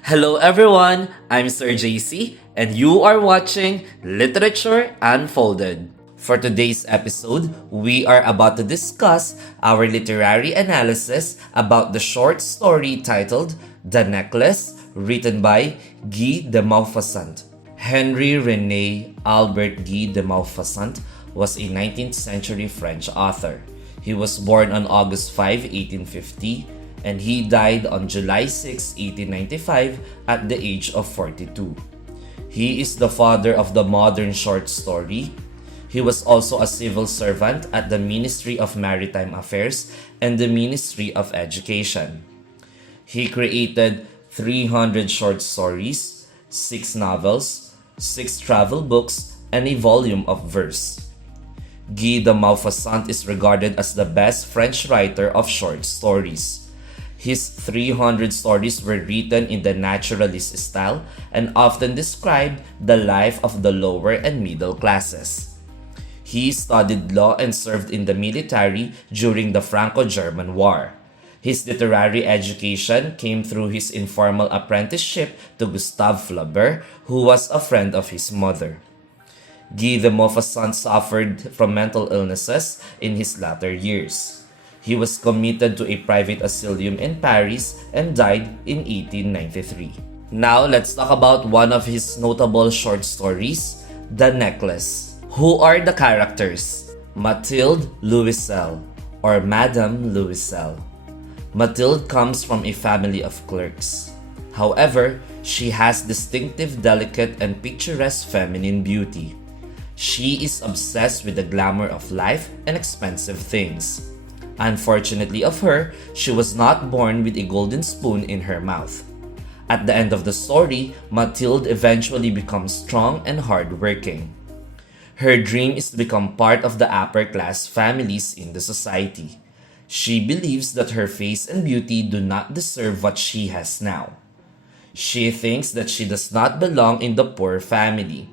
Hello everyone, I'm Sir JC and you are watching Literature Unfolded. For today's episode, we are about to discuss our literary analysis about the short story titled The Necklace, written by Guy de Maupassant. Henri René Albert Guy de Maupassant was a 19th century French author. He was born on August 5, 1850, and he died on July 6, 1895 at the age of 42. He is the father of the modern short story. He was also a civil servant at the Ministry of Maritime Affairs and the Ministry of Education. He created 300 short stories, 6 novels, 6 travel books, and a volume of verse. Guy de Maupassant is regarded as the best French writer of short stories. His 300 stories were written in the naturalist style and often described the life of the lower and middle classes. He studied law and served in the military during the Franco-German War. His literary education came through his informal apprenticeship to Gustave Flaubert, who was a friend of his mother. Guy de Maupassant suffered from mental illnesses in his latter years. He was committed to a private asylum in Paris and died in 1893. Now, let's talk about one of his notable short stories, The Necklace. Who are the characters? Mathilde Loisel, or Madame Loisel. Mathilde comes from a family of clerks. However, she has distinctive, delicate, and picturesque feminine beauty. She is obsessed with the glamour of life and expensive things. Unfortunately of her, she was not born with a golden spoon in her mouth. At the end of the story, Mathilde eventually becomes strong and hardworking. Her dream is to become part of the upper class families in the society. She believes that her face and beauty do not deserve what she has now. She thinks that she does not belong in the poor family.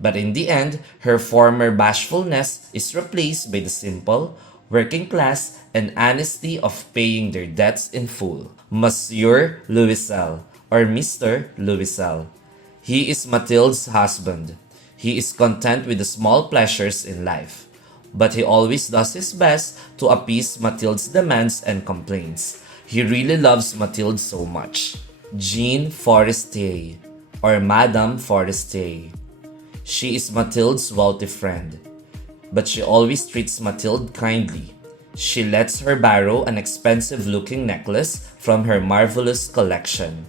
But in the end, her former bashfulness is replaced by the simple, working class, and honesty of paying their debts in full. Monsieur Loisel, or Mr. Loisel. He is Mathilde's husband. He is content with the small pleasures in life, but he always does his best to appease Mathilde's demands and complaints. He really loves Mathilde so much. Jean Forestier, or Madame Forestier. She is Mathilde's wealthy friend, but she always treats Mathilde kindly. She lets her borrow an expensive-looking necklace from her marvelous collection.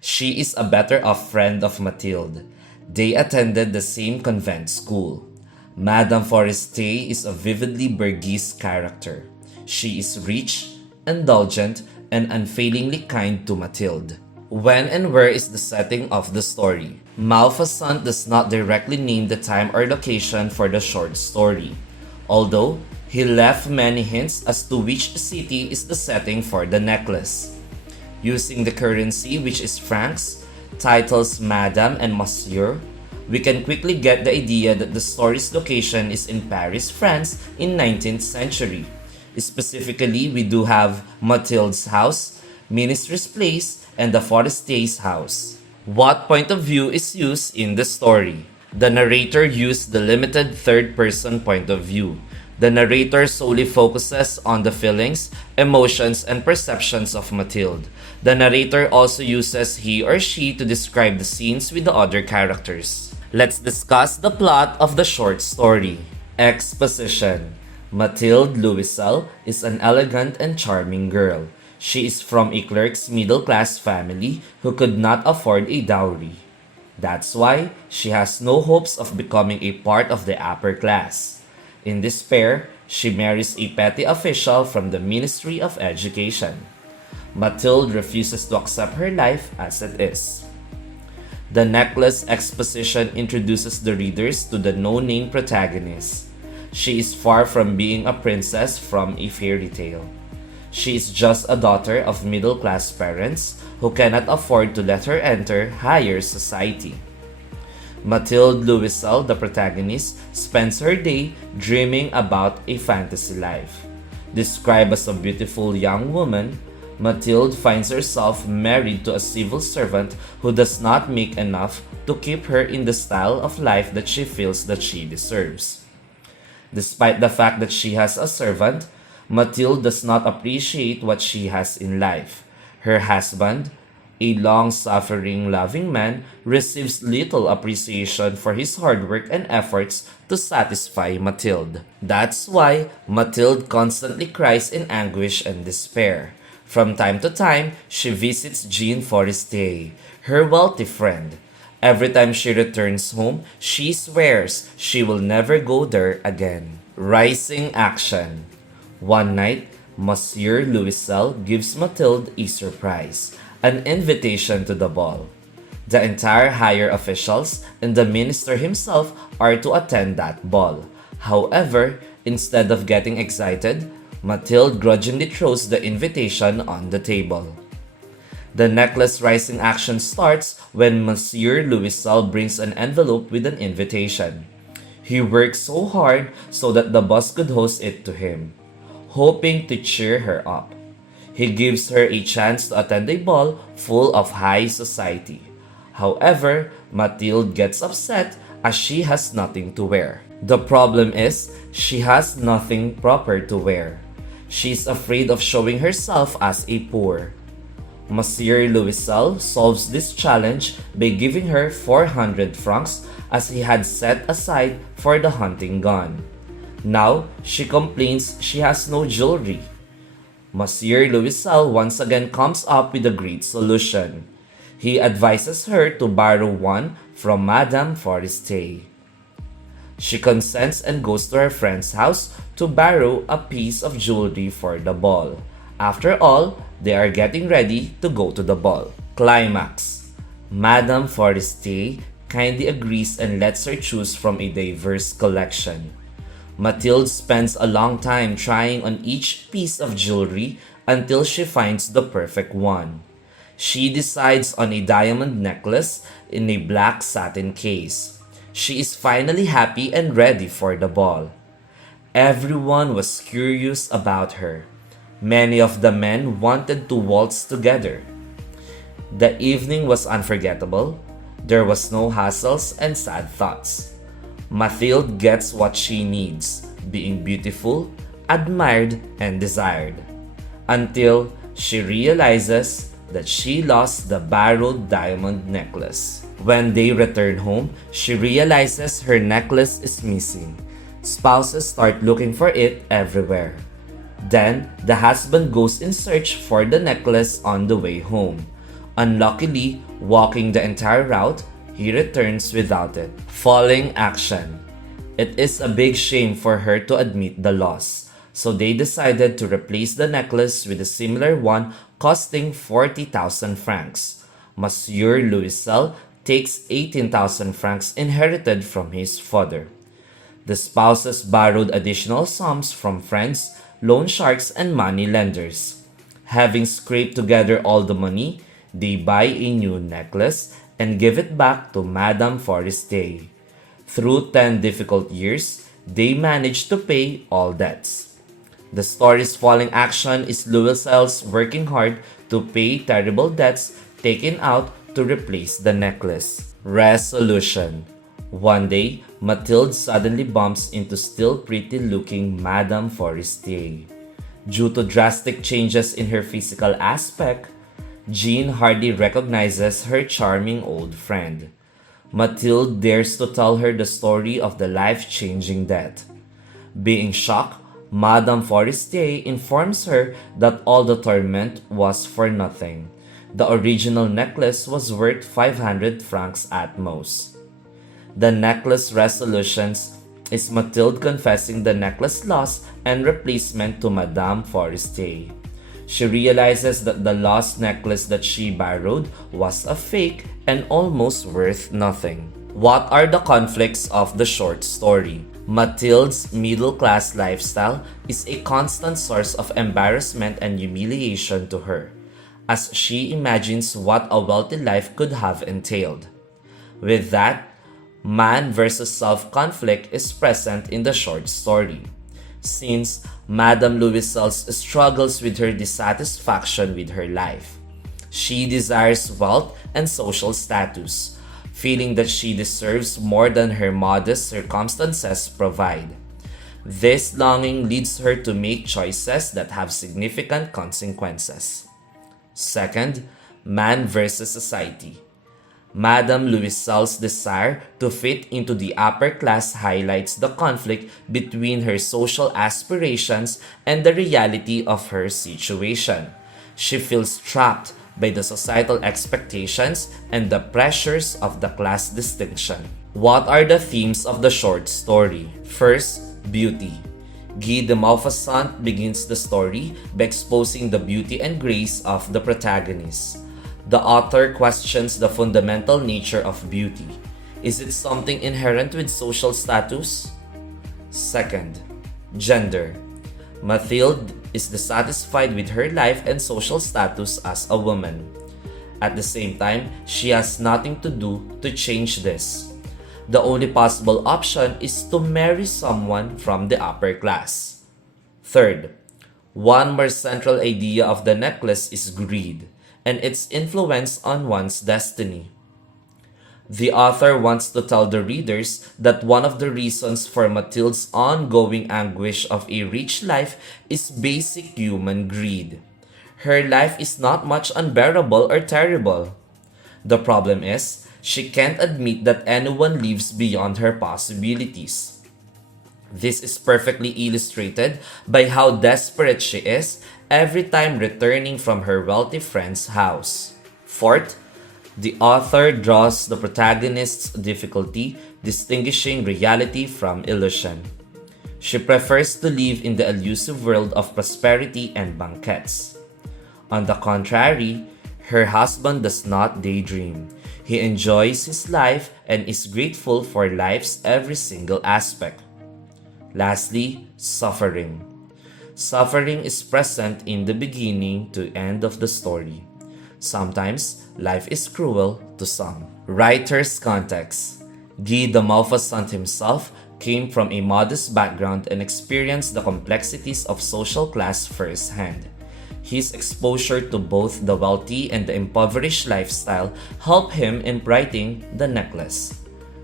She is a better-off friend of Mathilde. They attended the same convent school. Madame Forestier is a vividly Burgese character. She is rich, indulgent, and unfailingly kind to Mathilde. When and where is the setting of the story? Maupassant does not directly name the time or location for the short story, although he left many hints as to which city is the setting for the necklace. Using the currency, which is francs, titles Madame and Monsieur, we can quickly get the idea that the story's location is in Paris, France in 19th century. Specifically, we do have Mathilde's house, Ministry's place, and the Forestier's house. What point of view is used in the story? The narrator used the limited third-person point of view. The narrator solely focuses on the feelings, emotions, and perceptions of Mathilde. The narrator also uses he or she to describe the scenes with the other characters. Let's discuss the plot of the short story. Exposition. Mathilde Loisel is an elegant and charming girl. She is from a clerk's middle-class family who could not afford a dowry. That's why she has no hopes of becoming a part of the upper class. In despair, she marries a petty official from the Ministry of Education. Mathilde refuses to accept her life as it is. The necklace exposition introduces the readers to the no-name protagonist. She is far from being a princess from a fairy tale. She is just a daughter of middle-class parents who cannot afford to let her enter higher society. Mathilde Loisel, the protagonist, spends her day dreaming about a fantasy life. Described as a beautiful young woman, Mathilde finds herself married to a civil servant who does not make enough to keep her in the style of life that she feels that she deserves. Despite the fact that she has a servant, Mathilde does not appreciate what she has in life. Her husband, a long-suffering, loving man, receives little appreciation for his hard work and efforts to satisfy Mathilde. That's why Mathilde constantly cries in anguish and despair. From time to time, she visits Jean Forestier, her wealthy friend. Every time she returns home, she swears she will never go there again. Rising action. One night, Monsieur Loisel gives Mathilde a surprise, an invitation to the ball. The entire higher officials and the minister himself are to attend that ball. However, instead of getting excited, Mathilde grudgingly throws the invitation on the table. The necklace rising action starts when Monsieur Loisel brings an envelope with an invitation. He works so hard so that the boss could host it to him, hoping to cheer her up. He gives her a chance to attend a ball full of high society. However, Mathilde gets upset as she has nothing to wear. The problem is, she has nothing proper to wear. She's afraid of showing herself as a poor. Monsieur Loisel solves this challenge by giving her 400 francs as he had set aside for the hunting gun. Now, she complains she has no jewelry. Monsieur Loisel once again comes up with a great solution. He advises her to borrow one from Madame Forestier. She consents and goes to her friend's house to borrow a piece of jewelry for the ball. After all, they are getting ready to go to the ball. Climax. Madame Forestier kindly agrees and lets her choose from a diverse collection. Mathilde spends a long time trying on each piece of jewelry until she finds the perfect one. She decides on a diamond necklace in a black satin case. She is finally happy and ready for the ball. Everyone was curious about her. Many of the men wanted to waltz together. The evening was unforgettable. There was no hassles and sad thoughts. Mathilde gets what she needs, being beautiful, admired, and desired. Until she realizes that she lost the borrowed diamond necklace. When they return home, she realizes her necklace is missing. Spouses start looking for it everywhere. Then, the husband goes in search for the necklace on the way home. Unluckily, walking the entire route, he returns without it. Falling action. It is a big shame for her to admit the loss, so they decided to replace the necklace with a similar one costing 40,000 francs. Monsieur Loisel takes 18,000 francs inherited from his father. The spouses borrowed additional sums from friends, loan sharks, and money lenders. Having scraped together all the money, they buy a new necklace and give it back to Madame Forestier. Through 10 difficult years, they managed to pay all debts. The story's falling action is Loisel's working hard to pay terrible debts taken out to replace the necklace. Resolution. One day, Mathilde suddenly bumps into still pretty-looking Madame Forestier. Due to drastic changes in her physical aspect, Jean hardly recognizes her charming old friend. Mathilde dares to tell her the story of the life-changing death. Being shocked, Madame Forestier informs her that all the torment was for nothing. The original necklace was worth 500 francs at most. The necklace resolutions is Mathilde confessing the necklace loss and replacement to Madame Forestier. She realizes that the lost necklace that she borrowed was a fake and almost worth nothing. What are the conflicts of the short story? Mathilde's middle-class lifestyle is a constant source of embarrassment and humiliation to her, as she imagines what a wealthy life could have entailed. With that, man versus self conflict is present in the short story. since Madame Loisel struggles with her dissatisfaction with her life. She desires wealth and social status, feeling that she deserves more than her modest circumstances provide. This longing leads her to make choices that have significant consequences. Second, man versus society. Madame Loisel's desire to fit into the upper class highlights the conflict between her social aspirations and the reality of her situation. She feels trapped by the societal expectations and the pressures of the class distinction. What are the themes of the short story? First, beauty. Guy de Maupassant begins the story by exposing the beauty and grace of the protagonist. The author questions the fundamental nature of beauty. Is it something inherent with social status? Second, gender. Mathilde is dissatisfied with her life and social status as a woman. At the same time, she has nothing to do to change this. The only possible option is to marry someone from the upper class. Third, one more central idea of the necklace is greed and its influence on one's destiny. The author wants to tell the readers that one of the reasons for Mathilde's ongoing anguish of a rich life is basic human greed. Her life is not much unbearable or terrible. The problem is, she can't admit that anyone lives beyond her possibilities. This is perfectly illustrated by how desperate she is every time returning from her wealthy friend's house. Fourth, the author draws the protagonist's difficulty distinguishing reality from illusion. She prefers to live in the elusive world of prosperity and banquets. On the contrary, her husband does not daydream. He enjoys his life and is grateful for life's every single aspect. Lastly, suffering. Suffering is present in the beginning to end of the story. Sometimes, life is cruel to some. Writer's context. Guy de Maupassant himself came from a modest background and experienced the complexities of social class firsthand. His exposure to both the wealthy and the impoverished lifestyle helped him in writing The Necklace.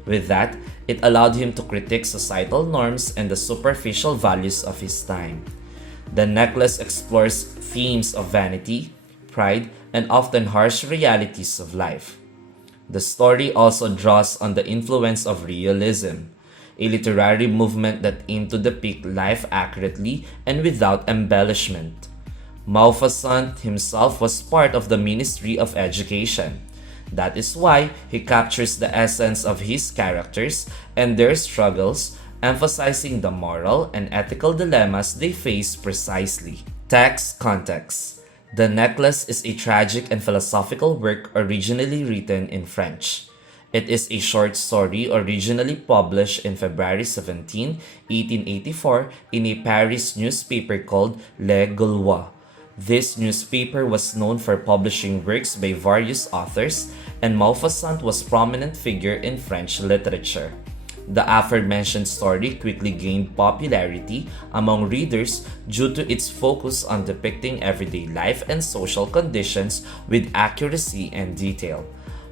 With that, it allowed him to critique societal norms and the superficial values of his time. The Necklace explores themes of vanity, pride, and often harsh realities of life. The story also draws on the influence of realism, a literary movement that aimed to depict life accurately and without embellishment. Maupassant himself was part of the Ministry of Education. That is why he captures the essence of his characters and their struggles, emphasizing the moral and ethical dilemmas they face precisely. Text context. The Necklace is a tragic and philosophical work originally written in French. It is a short story originally published in February 17, 1884 in a Paris newspaper called Le Gaulois. This newspaper was known for publishing works by various authors, and Maupassant was a prominent figure in French literature. The aforementioned story quickly gained popularity among readers due to its focus on depicting everyday life and social conditions with accuracy and detail.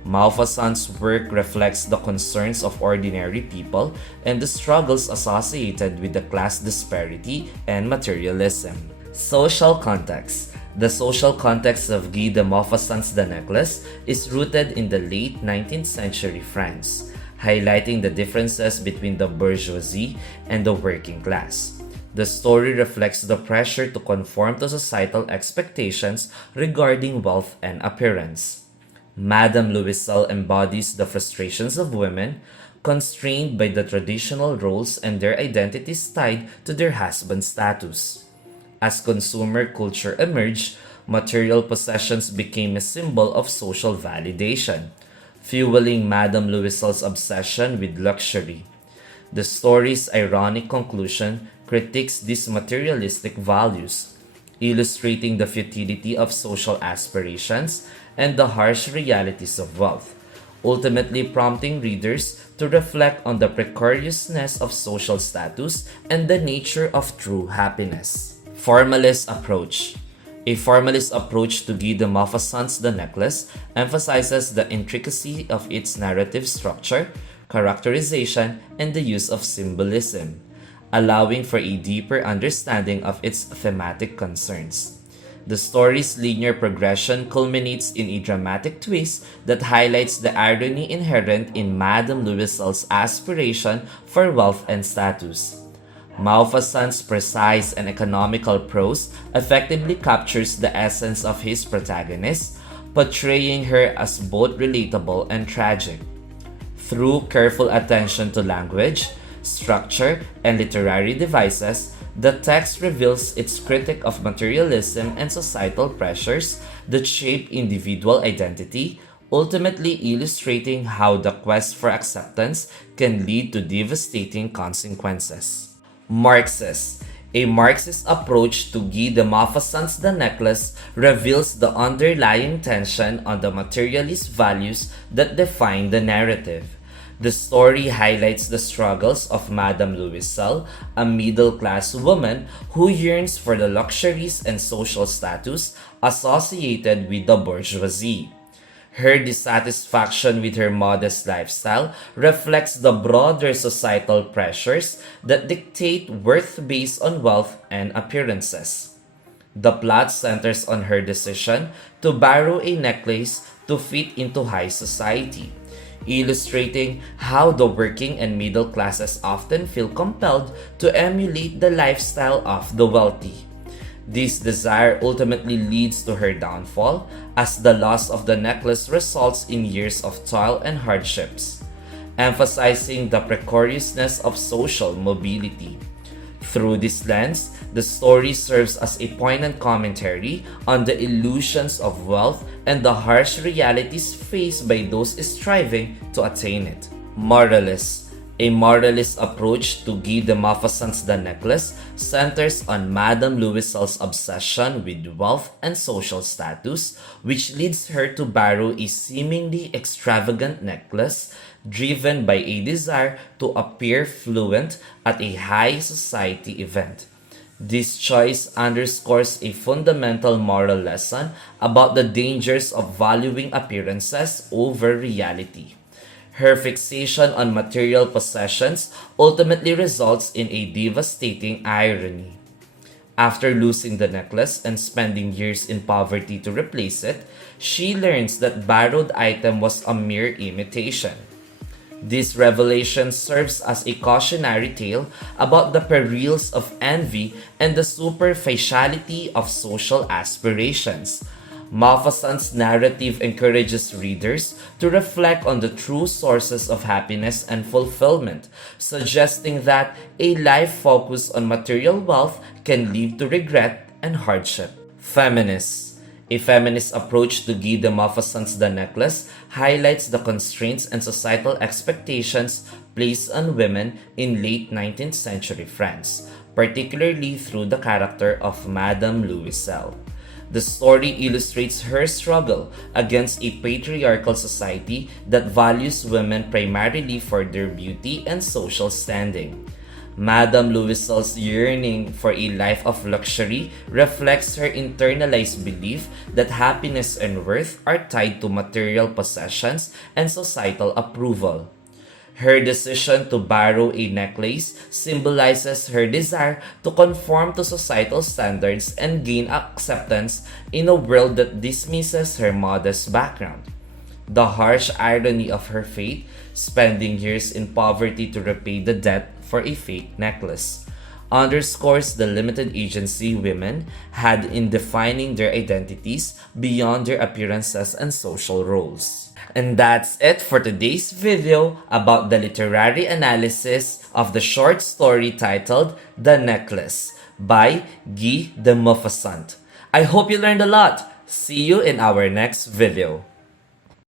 Maupassant's work reflects the concerns of ordinary people and the struggles associated with the class disparity and materialism. Social context. The social context of Guy de Maupassant's The Necklace is rooted in the late 19th century France, highlighting the differences between the bourgeoisie and the working class. The story reflects the pressure to conform to societal expectations regarding wealth and appearance. Madame Loisel embodies the frustrations of women, constrained by the traditional roles and their identities tied to their husband's status. As consumer culture emerged, material possessions became a symbol of social validation, fueling Madame Loisel's obsession with luxury. The story's ironic conclusion critiques these materialistic values, illustrating the futility of social aspirations and the harsh realities of wealth. ultimately prompting readers to reflect on the precariousness of social status and the nature of true happiness. Formalist approach. A formalist approach to Guy de Maupassant's The Necklace emphasizes the intricacy of its narrative structure, characterization, and the use of symbolism, allowing for a deeper understanding of its thematic concerns. The story's linear progression culminates in a dramatic twist that highlights the irony inherent in Madame Loisel's aspiration for wealth and status. Maupassant's precise and economical prose effectively captures the essence of his protagonist, portraying her as both relatable and tragic. Through careful attention to language, structure, and literary devices, the text reveals its critique of materialism and societal pressures that shape individual identity, ultimately illustrating how the quest for acceptance can lead to devastating consequences. Marxist. A Marxist approach to Guy de Maupassant's The Necklace reveals the underlying tension on the materialist values that define the narrative. The story highlights the struggles of Madame Loisel, a middle-class woman who yearns for the luxuries and social status associated with the bourgeoisie. Her dissatisfaction with her modest lifestyle reflects the broader societal pressures that dictate worth based on wealth and appearances. The plot centers on her decision to borrow a necklace to fit into high society, illustrating how the working and middle classes often feel compelled to emulate the lifestyle of the wealthy. This desire ultimately leads to her downfall, as the loss of the necklace results in years of toil and hardships, emphasizing the precariousness of social mobility. Through this lens, the story serves as a poignant commentary on the illusions of wealth and the harsh realities faced by those striving to attain it. Moralist. A moralist approach to Guy de Maupassant's The Necklace centers on Madame Loisel's obsession with wealth and social status, which leads her to borrow a seemingly extravagant necklace driven by a desire to appear fluent at a high society event. This choice underscores a fundamental moral lesson about the dangers of valuing appearances over reality. Her fixation on material possessions ultimately results in a devastating irony. After losing the necklace and spending years in poverty to replace it, she learns that borrowed item was a mere imitation. This revelation serves as a cautionary tale about the perils of envy and the superficiality of social aspirations. Maupassant's narrative encourages readers to reflect on the true sources of happiness and fulfillment, suggesting that a life focused on material wealth can lead to regret and hardship. Feminist. A feminist approach to Guy de Maupassant's The Necklace highlights the constraints and societal expectations placed on women in late 19th century France, particularly through the character of Madame Loisel. The story illustrates her struggle against a patriarchal society that values women primarily for their beauty and social standing. Madame Loisel's yearning for a life of luxury reflects her internalized belief that happiness and worth are tied to material possessions and societal approval. Her decision to borrow a necklace symbolizes her desire to conform to societal standards and gain acceptance in a world that dismisses her modest background. The harsh irony of her fate, spending years in poverty to repay the debt for a fake necklace, underscores the limited agency women had in defining their identities beyond their appearances and social roles. And that's it for today's video about the literary analysis of the short story titled The Necklace by Guy de Maupassant. I hope you learned a lot. See you in our next video.